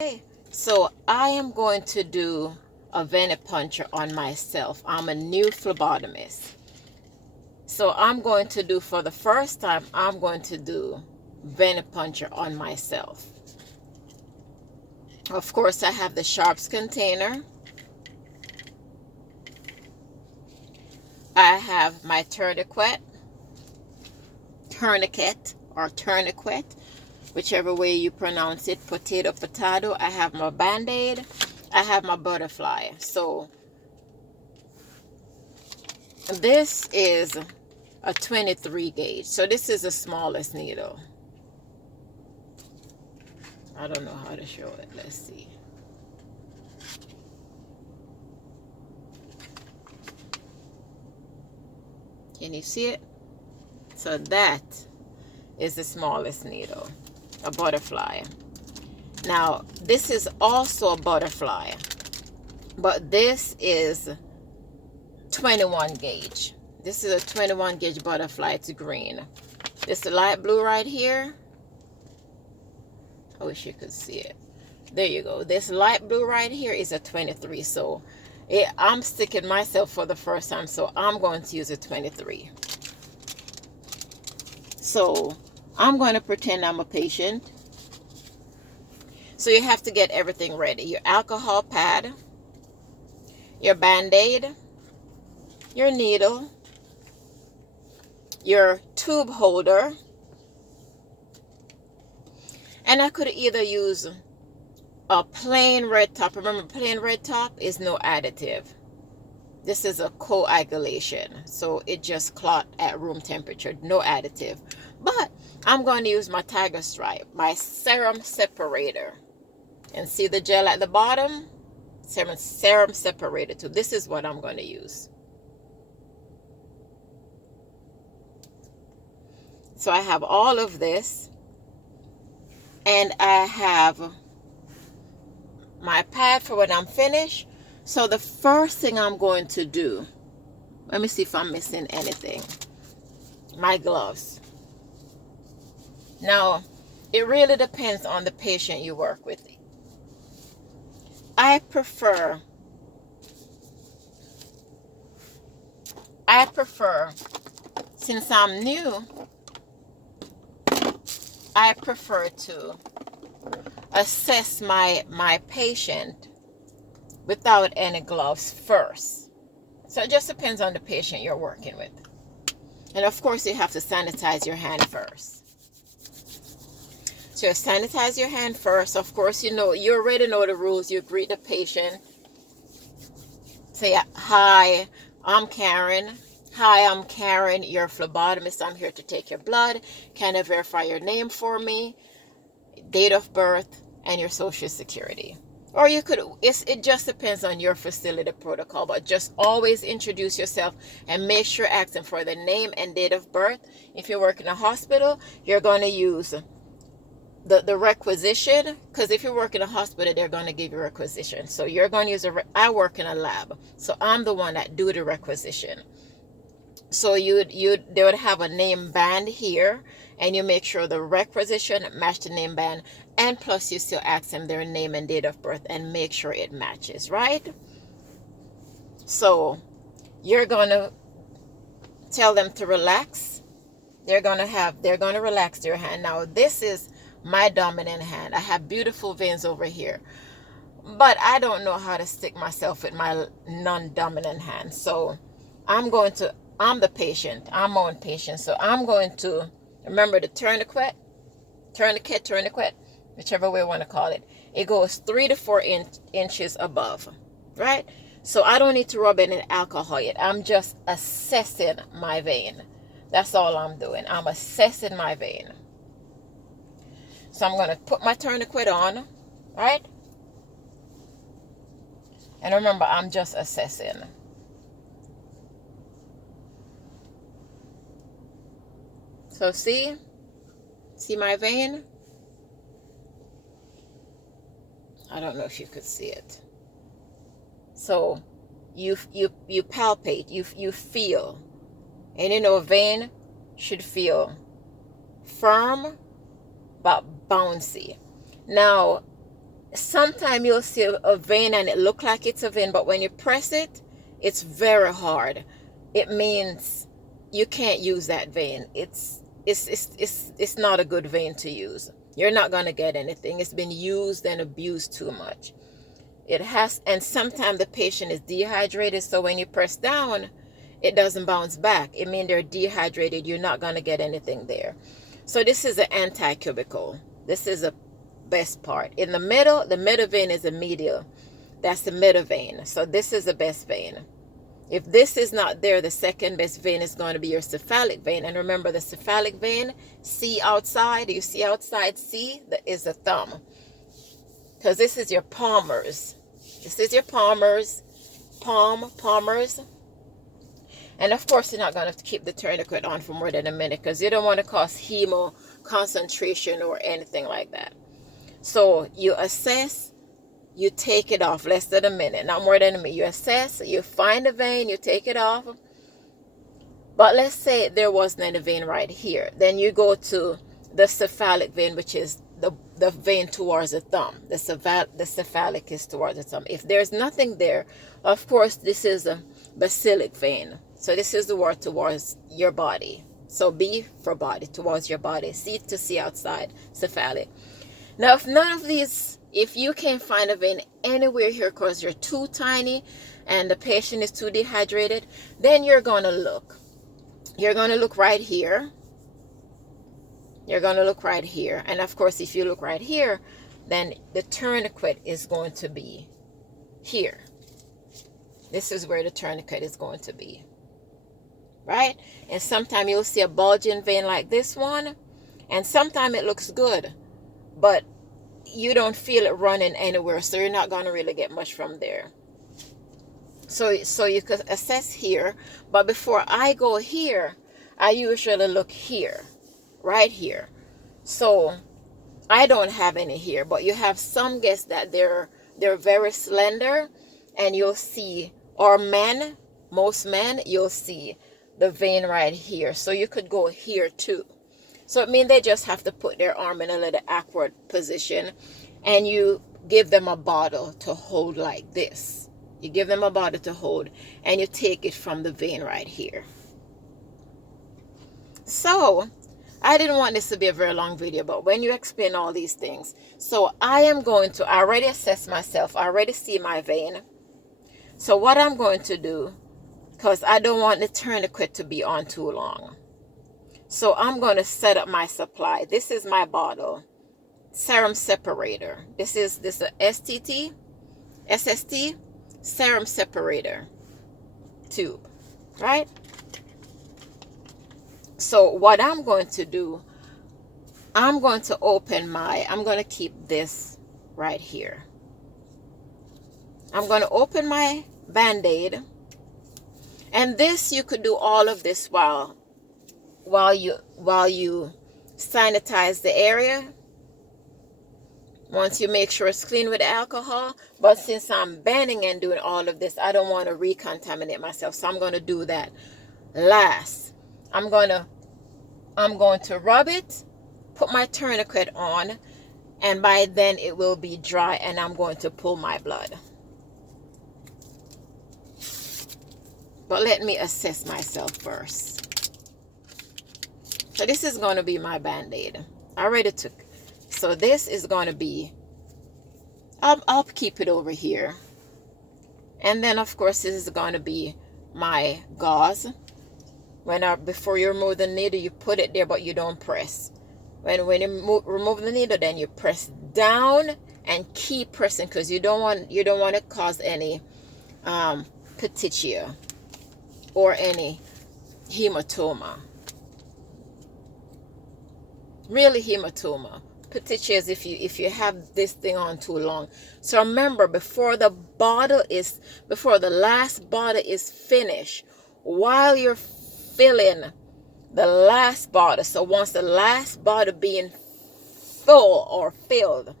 Okay, so I am going to do a venipuncture on myself. I'm a new phlebotomist. So I'm going to do, for the first time, I'm going to do venipuncture on myself. Of course, I have the sharps container. I have my tourniquet or tourniquet, whichever way you pronounce it, potato. I have my band-aid. I have my butterfly. So this is a 23 gauge. So this is the smallest needle. I don't know how to show it. Let's see. Can you see it? So that is the smallest needle, a butterfly. Now, this is also a butterfly, but this is 21 gauge. This is a 21 gauge butterfly. It's green. This light blue right here. I wish you could see it. There you go. This light blue right here is a 23. So I'm sticking myself for the first time. So I'm going to use a 23. So I'm going to pretend I'm a patient. So you have to get everything ready. Your alcohol pad, your band-aid, your needle, your tube holder. And I could either use a plain red top. Remember, plain red top is no additive. This is a coagulation. So it just clot at room temperature. No additive. But I'm going to use my tiger stripe, my serum separator. And see the gel at the bottom? Serum separator too. This is what I'm going to use. So I have all of this. And I have my pad for when I'm finished. So the first thing I'm going to do, let me see if I'm missing anything. My gloves. Now, it really depends on the patient you work with. I prefer, since I'm new, I prefer to assess my patient without any gloves first. So it just depends on the patient you're working with. And of course, you have to sanitize your hand first. So sanitize your hand first. Of course, you already know the rules. You greet the patient. Say, hi, I'm Karen. Hi, I'm Karen, your phlebotomist. I'm here to take your blood. Can you verify your name for me, date of birth, and your social security? Or you could, it just depends on your facility protocol, but just always introduce yourself and make sure asking for the name and date of birth. If you work in a hospital, you're going to use the requisition, because if you work in a hospital, they're going to give you requisition. So you're going to use I work in a lab, so I'm the one that do the requisition. So they would have a name band here, and you make sure the requisition match the name band, and plus you still ask them their name and date of birth and make sure it matches, right? So you're going to tell them to relax. They're going to relax their hand. Now this is my dominant hand. I have beautiful veins over here, but I don't know how to stick myself with my non-dominant hand. So I'm the patient. I'm my own patient. So I'm going to remember the tourniquet, whichever way you want to call it. It goes 3 to 4 inches above, right? So I don't need to rub any alcohol yet. I'm just assessing my vein. That's all I'm doing. I'm assessing my vein. So I'm going to put my tourniquet on, right? And remember, I'm just assessing. So see my vein? I don't know if you could see it. So you palpate, you feel. And a vein should feel firm but bouncy. Now, Sometimes you'll see a vein and it look like it's a vein, but when you press it, it's very hard. It means you can't use that vein. It's not a good vein to use. You're not going to get anything. It's been used and abused too much. It has, and sometimes the patient is dehydrated, so when you press down, it doesn't bounce back. It means they're dehydrated. You're not going to get anything there. So this is an anti-cubicle. This is a best part. In the middle vein is a medial. That's the middle vein. So this is the best vein. If this is not there, the second best vein is going to be your cephalic vein. And remember, the cephalic vein, see outside, you see outside, see, that is the thumb. Because this is your palmars. This is your palmars, palmars. And of course, you're not going to keep the tourniquet on for more than a minute because you don't want to cause hemo concentration or anything like that. So you assess, you take it off less than a minute, not more than a minute. You assess, you find a vein, you take it off. But let's say there wasn't any vein right here. Then you go to the cephalic vein, which is the vein towards the thumb. The cephalic is towards the thumb. If there's nothing there, of course, this is a basilic vein. So this is the word towards your body. So B for body, towards your body. C to see outside, cephalic. Now, if none of these, if you can't find a vein anywhere here because you're too tiny and the patient is too dehydrated, then you're going to look. You're going to look right here. You're going to look right here. And of course, if you look right here, then the tourniquet is going to be here. This is where the tourniquet is going to be. Right? And sometimes you'll see a bulging vein like this one. And sometimes it looks good. But you don't feel it running anywhere. So you're not going to really get much from there. So you could assess here. But before I go here, I usually look here. Right here. So I don't have any here, but you have some guess that they're very slender, and you'll see, or men, most men, you'll see the vein right here. So you could go here too. So it means they just have to put their arm in a little awkward position, and you give them a bottle to hold like this. You give them a bottle to hold, and you take it from the vein right here. So I didn't want this to be a very long video, but when you explain all these things, so I already assess myself, I already see my vein. So what I'm going to do, because I don't want the tourniquet to be on too long. So I'm going to set up my supply. This is my bottle, serum separator. This is a SST, serum separator tube, right? So what I'm going to do, I'm going to keep this right here. I'm going to open my Band-Aid. And this, you could do all of this while you sanitize the area. Once you make sure it's clean with alcohol. But since I'm bending and doing all of this, I don't want to recontaminate myself. So I'm going to do that last. I'm going to rub it, put my tourniquet on, and by then it will be dry, and I'm going to pull my blood. But let me assess myself first. So this is going to be my Band-Aid. I already took. So this is going to be, I'll keep it over here. And then of course this is going to be my gauze. Before you remove the needle, you put it there, but you don't press. When you remove the needle, then you press down and keep pressing, because you don't want to cause any petechia or any hematoma. Really hematoma. Petechia is if you have this thing on too long. So remember, before the last bottle is finished, while you're filling the last bottle, so once the last bottle being full or filled,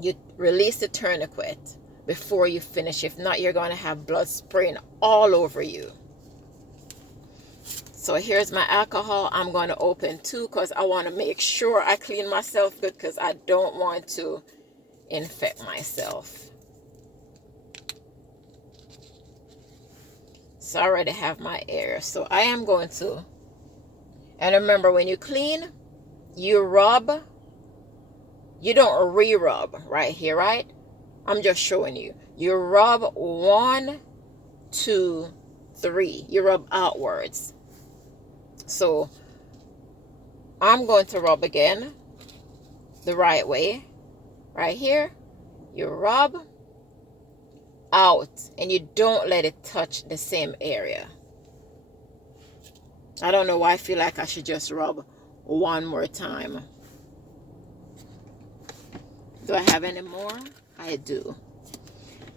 you release the tourniquet before you finish. If not, you're going to have blood spraying all over you. So here's my alcohol. I'm going to open too, because I want to make sure I clean myself good, because I don't want to infect myself. So I already have my area. So I am going to, and remember, when you clean, you rub, you don't re-rub right here, right? I'm just showing you. You rub 1, 2, 3. You rub outwards. So I'm going to rub again the right way. Right here, you rub out and you don't let it touch the same area. I don't know why I feel like I should just rub one more time. Do I have any more? I do.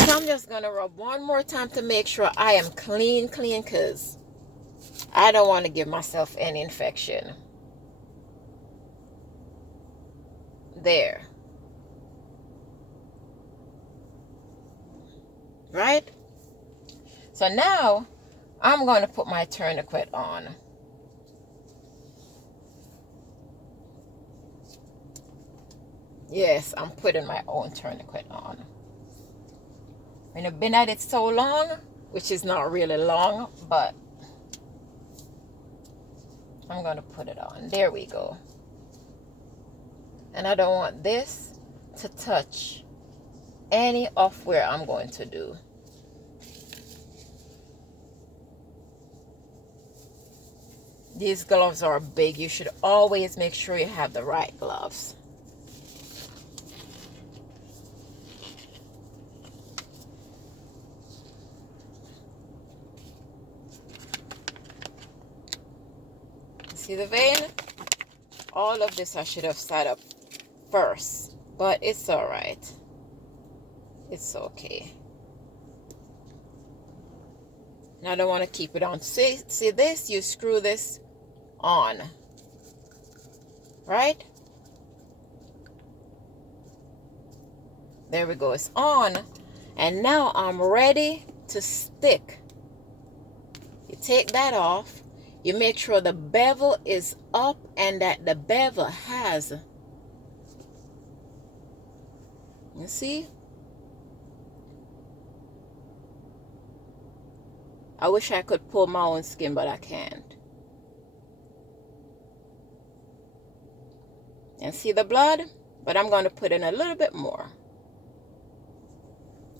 So I'm just going to rub one more time to make sure I am clean, because I don't want to give myself any infection. There. Right? So now I'm going to put my tourniquet on. Yes, I'm putting my own tourniquet on. And I've been at it so long, which is not really long, but I'm going to put it on. There we go. And I don't want this to touch any of where I'm going to do. These gloves are big. You should always make sure you have the right gloves. See the vein? All of this I should have set up first, but it's all right. It's okay. Now I don't want to keep it on. See this? You screw this on, right? There we go. It's on, and now I'm ready to stick. You take that off. You make sure the bevel is up and that the bevel has, you see? I wish I could pull my own skin, but I can't. And see the blood? But I'm going to put in a little bit more.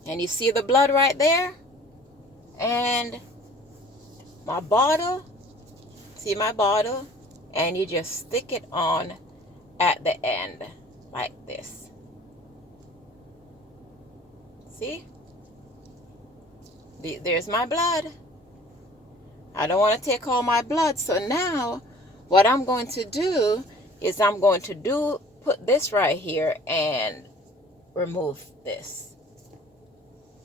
And you see the blood right there? And my bottle. See my bottle? And you just stick it on at the end like this. See? There's my blood. I don't want to take all my blood. So now what I'm going to do is I'm going to put this right here and remove this.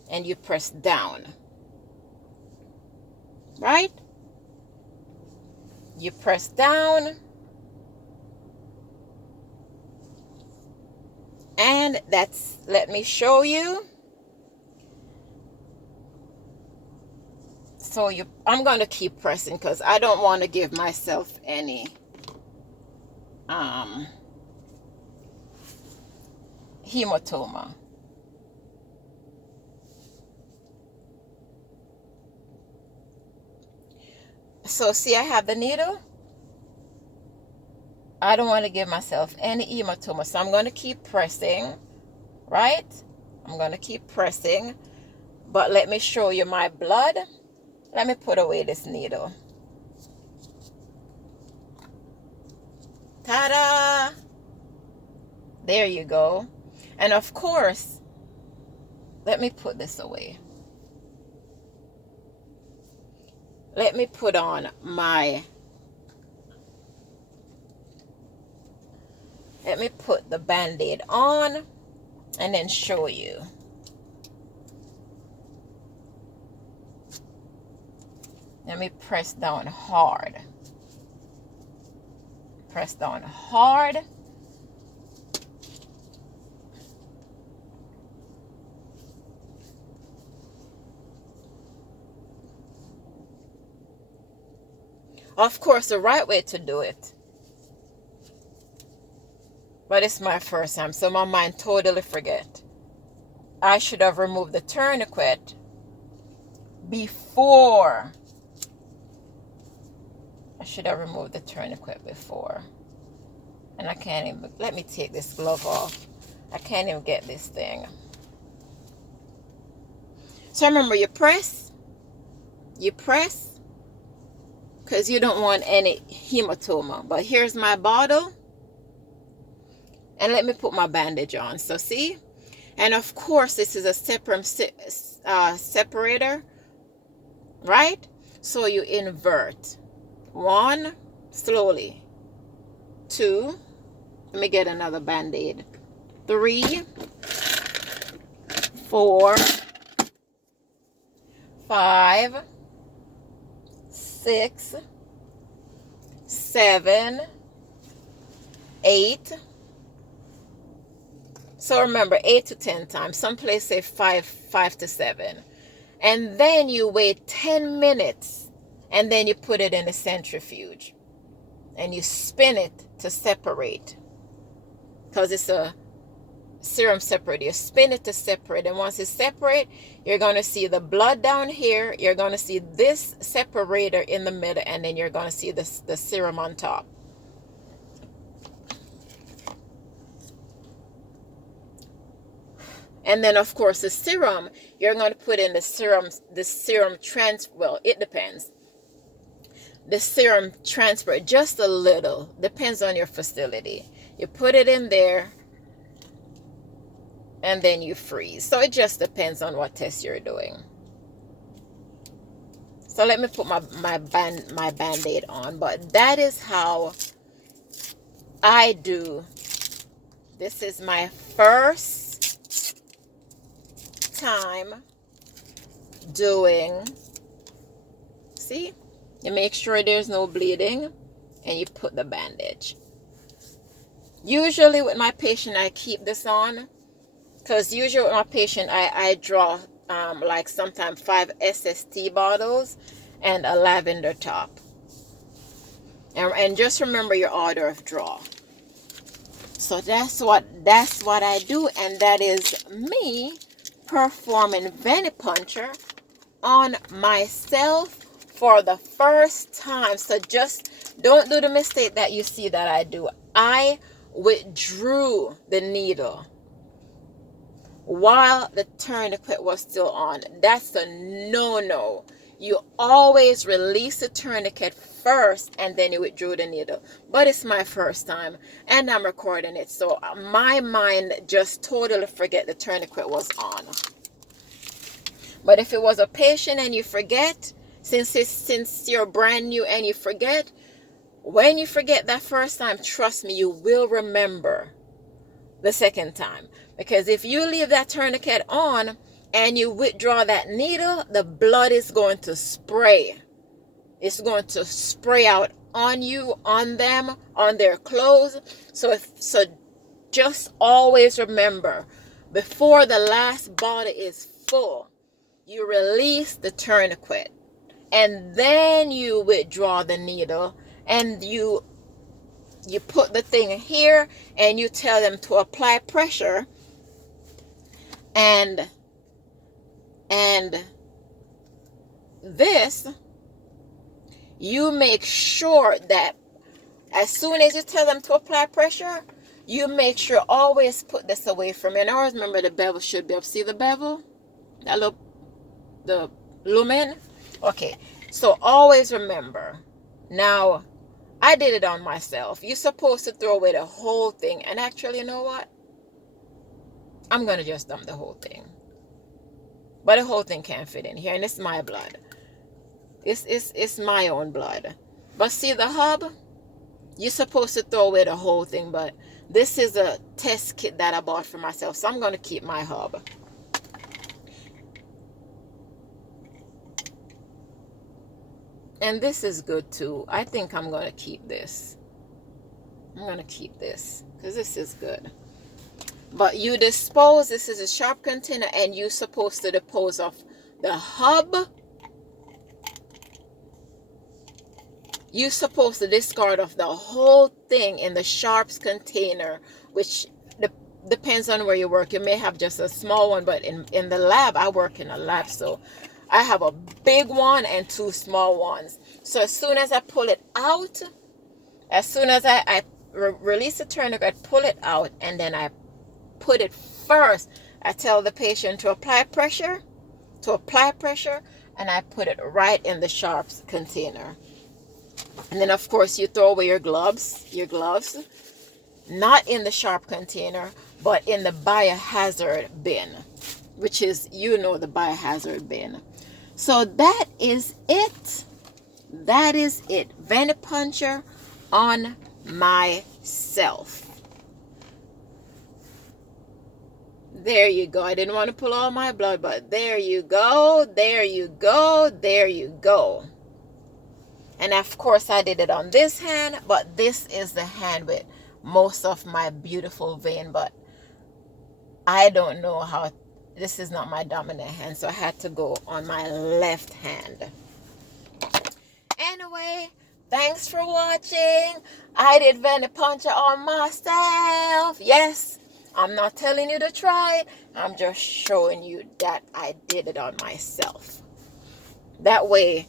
And you press down. Right? You press down. And let me show you. So I'm going to keep pressing because I don't want to give myself any hematoma. So see, I have the needle. I don't want to give myself any hematoma, so I'm going to keep pressing, right? I'm going to keep pressing, but let me show you my blood. Let me put away this needle. Ta-da! There you go. And of course, let me put this away. Let me put on let me put the Band-Aid on and then show you. Let me press down hard. Press down hard. Of course, the right way to do it. But it's my first time, so my mind totally forget. I should have removed the tourniquet before. I should have removed the tourniquet before. And I can't even, let me take this glove off. I can't even get this thing. So remember, you press, because you don't want any hematoma. But here's my bottle. And let me put my bandage on. So see? And of course, this is a separator, right? So you invert. 1, slowly. 2, let me get another band-aid. 3, 4, 5, 6, 7, 8. So remember, 8 to 10 times. Some places say 5 to 7. And then you wait 10 minutes. And then you put it in a centrifuge. And you spin it to separate. Because it's a serum separator. You spin it to separate. And once it's separate, you're going to see the blood down here. You're going to see this separator in the middle. And then you're going to see the serum on top. And then, of course, the serum, you're going to put in the serum well, it depends. The serum transfer, just a little, depends on your facility. You put it in there, and then you freeze. So it just depends on what test you're doing. So let me put my band-aid on. But that is how I do. This is my first time doing, see, you make sure there's no bleeding and you put the bandage. Usually with my patient I keep this on, because usually with my patient I draw like sometimes 5 SST bottles and a lavender top, and just remember your order of draw. So that's what I do, and that is me performing venipuncture on myself for the first time. So just don't do the mistake that you see that I do. I withdrew the needle while the tourniquet was still on. That's a no-no. You always release the tourniquet first and then you withdrew the needle. But it's my first time and I'm recording it, so my mind just totally forget the tourniquet was on. But if it was a patient and you forget, since you're brand new and you forget, when you forget that first time, trust me, you will remember the second time. Because if you leave that tourniquet on and you withdraw that needle, the blood is going to spray. It's going to spray out on you, on them, on their clothes. So just always remember, before the last bottle is full, you release the tourniquet. And then you withdraw the needle and you put the thing here and you tell them to apply pressure, and this, you make sure that as soon as you tell them to apply pressure, you make sure always put this away from you. And always remember the bevel should be up. See the bevel? That look, the lumen? Okay, so always remember. Now, I did it on myself. You're supposed to throw away the whole thing. And actually, you know what? I'm going to just dump the whole thing. But the whole thing can't fit in here. And it's my blood. It's my own blood. But see the hub? You're supposed to throw away the whole thing. But this is a test kit that I bought for myself. So I'm going to keep my hub. And this is good too. I think I'm going to keep this. I'm going to keep this because this is good. But you dispose, this is a sharp container, and you're supposed to dispose of the hub. You're supposed to discard of the whole thing in the sharps container which depends on where you work. You may have just a small one, but in the lab, I work in a lab, so I have a big one and two small ones. So as soon as I pull it out, as soon as I release the tourniquet, pull it out, and then I put it first. I tell the patient to apply pressure, and I put it right in the sharps container. And then of course you throw away your gloves, not in the sharp container, but in the biohazard bin, which is, the biohazard bin. So that is it. Venipuncture on myself. There you go. I didn't want to pull all my blood, but there you go. And of course I did it on this hand, but this is the hand with most of my beautiful vein, but I don't know how, this is not my dominant hand, so I had to go on my left hand. Anyway, thanks for watching. I did venipuncture on myself. Yes, I'm not telling you to try it. I'm just showing you that I did it on myself. That way,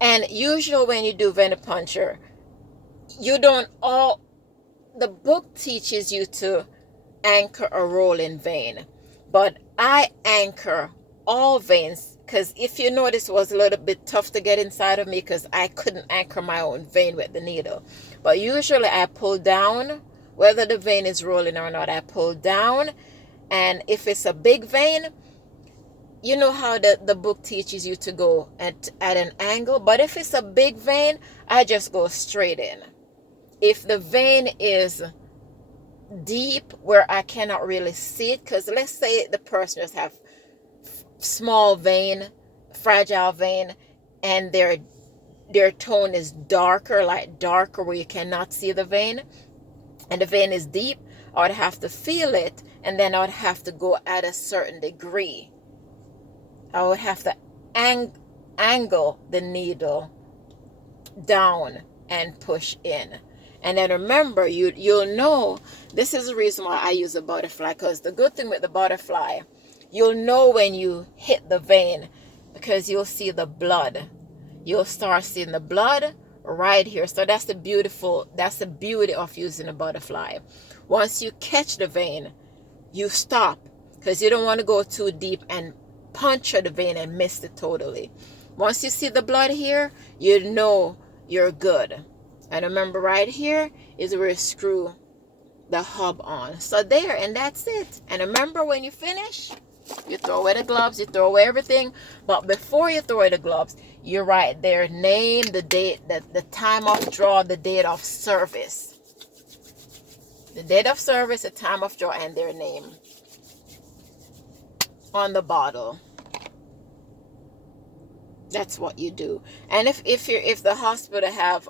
and usually when you do venipuncture, the book teaches you to anchor a rolling vein, but I anchor all veins, because if you notice, it was a little bit tough to get inside of me because I couldn't anchor my own vein with the needle. But usually I pull down, whether the vein is rolling or not, I pull down, and if it's a big vein, you know how the book teaches you to go at an angle, but if it's a big vein, I just go straight in. If the vein is deep where I cannot really see it, because let's say the person just have small vein, fragile vein, and their tone is darker where you cannot see the vein, and the vein is deep, I would have to feel it, and then I would have to go at a certain degree. I would have to angle the needle down and push in. And then remember, you'll know, this is the reason why I use a butterfly, because the good thing with the butterfly, you'll know when you hit the vein, because you'll see the blood. You'll start seeing the blood right here. So that's the beauty of using a butterfly. Once you catch the vein, you stop, because you don't want to go too deep and puncture the vein and miss it totally. Once you see the blood here, you know you're good. And remember, right here is where you screw the hub on. So there, and that's it. And remember, when you finish, you throw away the gloves, you throw away everything. But before you throw away the gloves, you write their name, the date, the time of draw, the date of service. The date of service, the time of draw, and their name on the bottle. That's what you do. And if the hospital have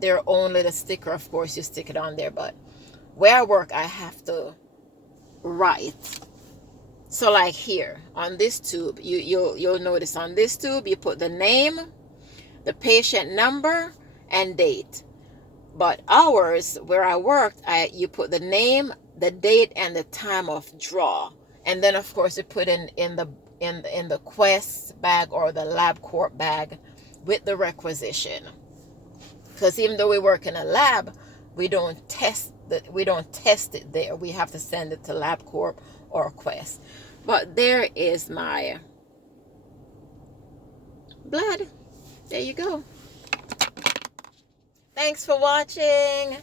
their own little sticker, of course you stick it on there. But where I work, I have to write. So like here on this tube, you'll notice on this tube you put the name, the patient number, and date. But ours, where I worked, you put the name, the date, and the time of draw. And then of course you put in the Quest bag or the LabCorp bag with the requisition. Because even though we work in a lab, we don't test it there. We have to send it to LabCorp or Quest. But there is my blood. There you go. Thanks for watching.